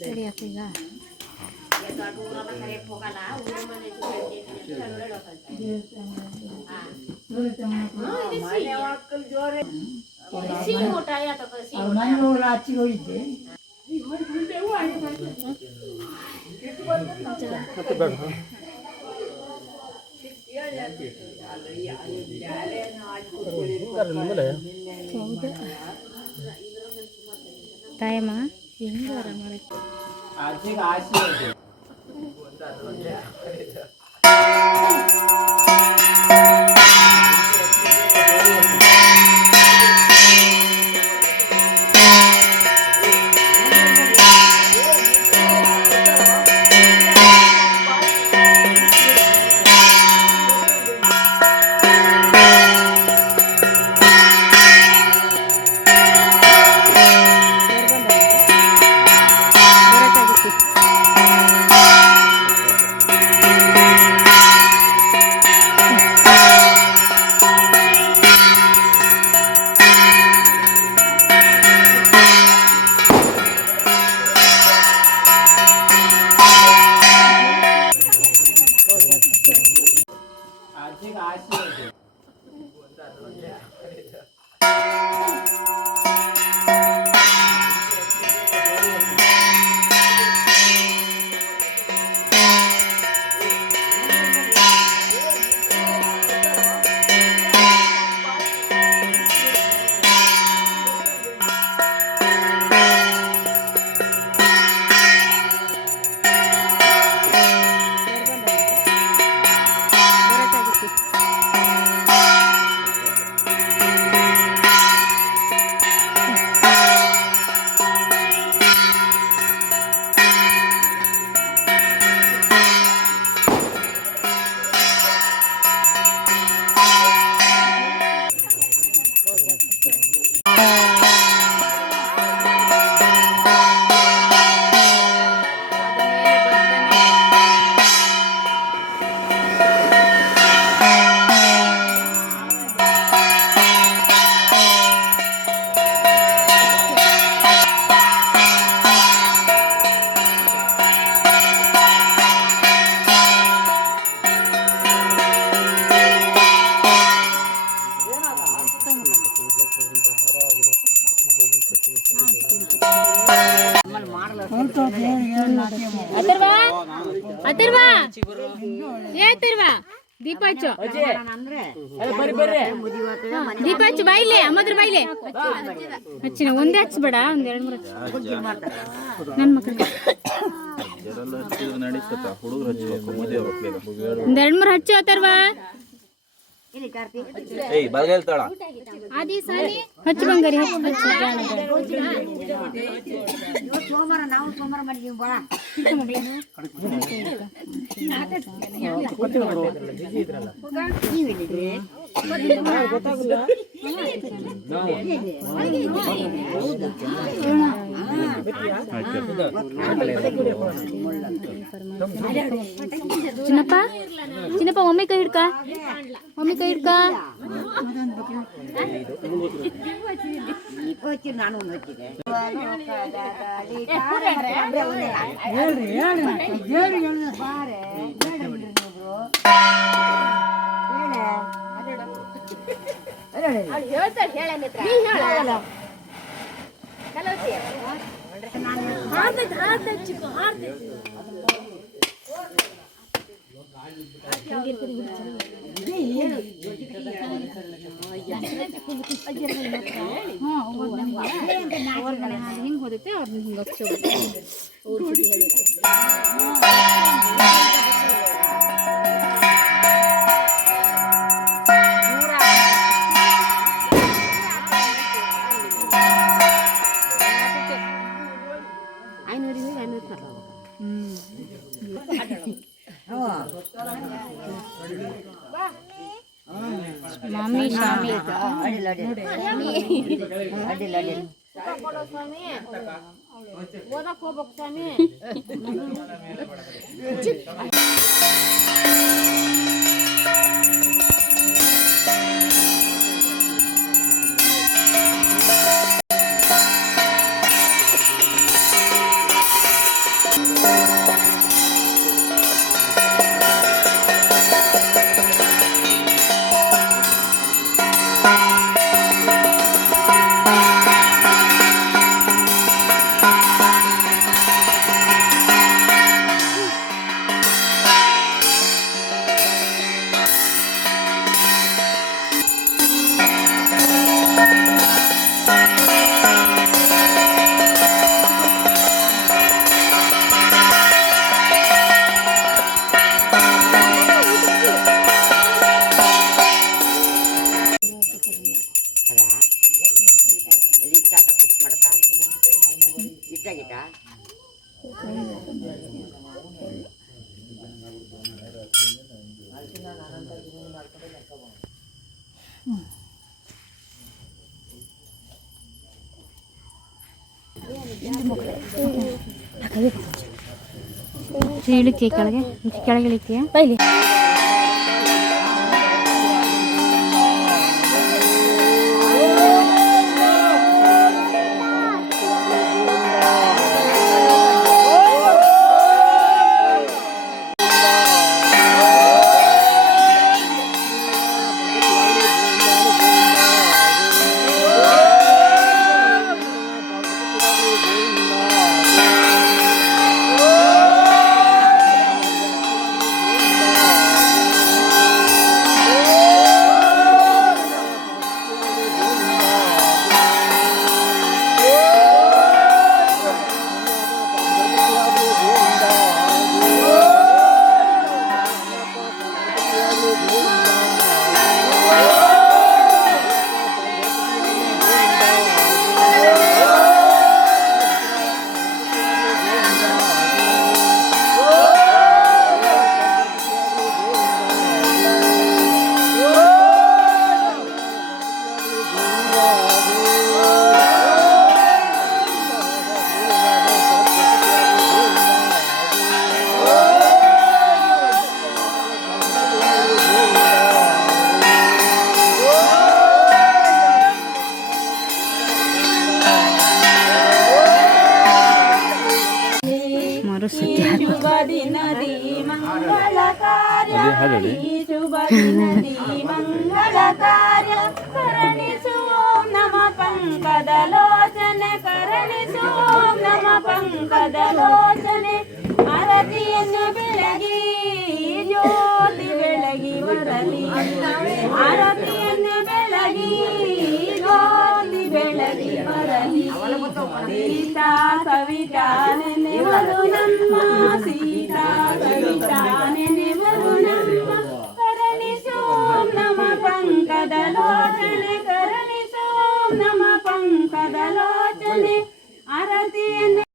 ಸರಿ ಅಕ್ಕೀಗ ಹೋಗಿದ್ದೆ ಟೈಮ ಹೆಂಗಾರ ಮಾಡಿ ದೀಪ ಹಚ್ಚು ದೀಪ ಹಚ್ಚು ಬಾಯಿಲೆ ಅಮ್ಮದ್ರ ಬಾಯಿಲೆ ಹಚ್ಚಿನ ಒಂದೇ ಹಚ್ಬೇಡ ಒಂದ್ 2-3 ನನ್ನ ಮಕ್ಕಳಿಗೆ ಒಂದ್ 2-3 ಹಚ್ಚು ಅಥರ್ವ ಹಚ್ಚು ಬಂಗಾರಿ ಸೋಮವಾರ ನಾವು ಸೋಮವಾರ ಮಾಡಿದೀವಿ ಬಾ ಚಿನ್ನಪ್ಪ ಚಿನ್ನಪ್ಪ ಒಮ್ಮೆ ಕೈ ಹಿಡ್ಕ ಒಮ್ಮೆ ಕೈ ಹಿಡ್ಕ ನಾನು ಹಚ್ಚಿದೆ ಹಿಂಗ್ ಹೋದೈತೆ ಅವ್ರನ್ನ ಹಿಂಗ ಮಮ್ಮಿ ಶಾಮಿ ಅಡ್ಡಿಲ್ಲ ಸ್ವಾಮಿ ಓದಕ್ ಹೋಗ್ಬೇಕು ಸ್ವಾಮಿ ಇಳಿತೀಯ ಕೆಳಗೆ ಕೆಳಗೆ ಇಳಿತೀಯ ಬೈಲಿ. ಶುಭ ದಿನದಿ ಮಂಗಳ ಕಾರ್ಯ ಶುಭ ದಿನದಿ ಮಂಗಳ ಕಾರ್ಯ ಕರುಣಿಸುವ ನಮ ಪಂಕದ ಲೋಚನೆ ಕರುಣಿಸುವ ನಮ ಪಂಕದ ಲೋಚನೆ ಆರತಿಯನ್ನು ಬೆಳಗಿ ಜ್ಯೋತಿ ಬೆಳಗಿ ಬರಲಿ ಆರತಿಯನ್ನು ಬೆಳಗಿ ಜ್ಯೋತಿ ಬೆಳಗಿ ಬರಲಿ ಸೀತಾ ಕವಿತಾ ನೆನೆವರು ನಮ್ಮ ಸೀತಾ ಕವಿತಾ ನೆನೆವರು ನಮ್ಮ ಕರುಣಿಸೋ ನಮ ಪಂಕದ ಲೋಚನೆ ಕರುಣಿಸೋ ನಮ ಪಂಕದ ಲೋಚನೆ